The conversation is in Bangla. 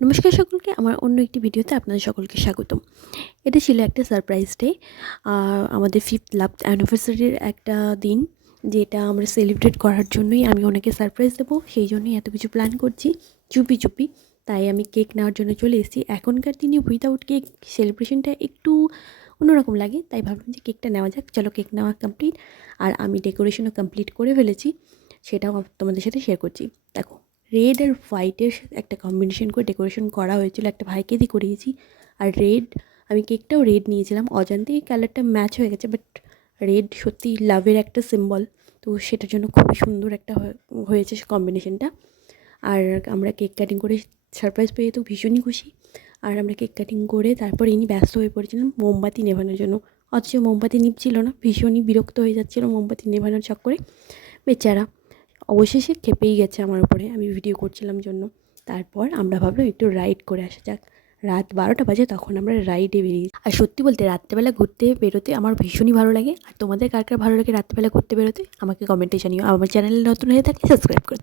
নমস্কার সকলকে, আমার অন্য একটি ভিডিওতে আপনাদের সকলকে স্বাগতম। এটা ছিল একটা সারপ্রাইজ ডে। আমাদের 5th লাভ অ্যানিভার্সারির একটা দিন, যেটা আমরা সেলিব্রেট করার জন্যই আমি ওনাকে সারপ্রাইজ দেবো, সেই জন্যই এত কিছু প্ল্যান করছি চুপি চুপি। তাই আমি কেক নেওয়ার জন্য চলে এসেছি। এখনকার দিনে উইদাউট কেক সেলিব্রেশনটা একটু অন্যরকম লাগে, তাই ভাবলাম যে কেকটা নেওয়া যাক। চলো, কেক নেওয়া কমপ্লিট, আর আমি ডেকোরেশনও কমপ্লিট করে ফেলেছি, সেটাও তোমাদের সাথে শেয়ার করছি। দেখো, রেড আর হোয়াইটের একটা কম্বিনেশন করে ডেকোরেশন করা হয়েছিল, একটা ভাইকে দিয়ে করিয়েছি। আর রেড, আমি কেকটাও রেড নিয়েছিলাম, অজান্তেই কালারটা ম্যাচ হয়ে গেছে, বাট রেড সত্যি লাভের একটা সিম্বল, তো সেটার জন্য খুবই সুন্দর একটা হয়েছে কম্বিনেশনটা। আর আমরা কেক কাটিং করে সারপ্রাইজ পেয়ে তো ভীষণই খুশি। আর আমরা কেক কাটিং করে তারপর ইনি ব্যস্ত হয়ে পড়েছিলাম মোমবাতি নেভানোর জন্য, অথচ মোমবাতি নিভছিল না। ভীষণই বিরক্ত হয়ে যাচ্ছিলো মোমবাতি নেভানোর চক্করে, বেচারা। অবশেষে খেপেই গেছে আমার উপরে, আমি ভিডিও করছিলাম জন্য। তারপর আমরা ভাবলাম একটু রাইড করে আসা যাক। রাত 12টা বাজে, তখন আমরা রাইডে বেরিয়েছি। আর সত্যি বলতে রাত্রেবেলা ঘুরতে বেরোতে আমার ভীষণই ভালো লাগে। আর তোমাদের কার কার ভালো লাগে রাত্রেবেলা ঘুরতে বেরোতে আমাকে কমেন্টে জানিও। আমার চ্যানেলে নতুন হয়ে থাকলে সাবস্ক্রাইব করে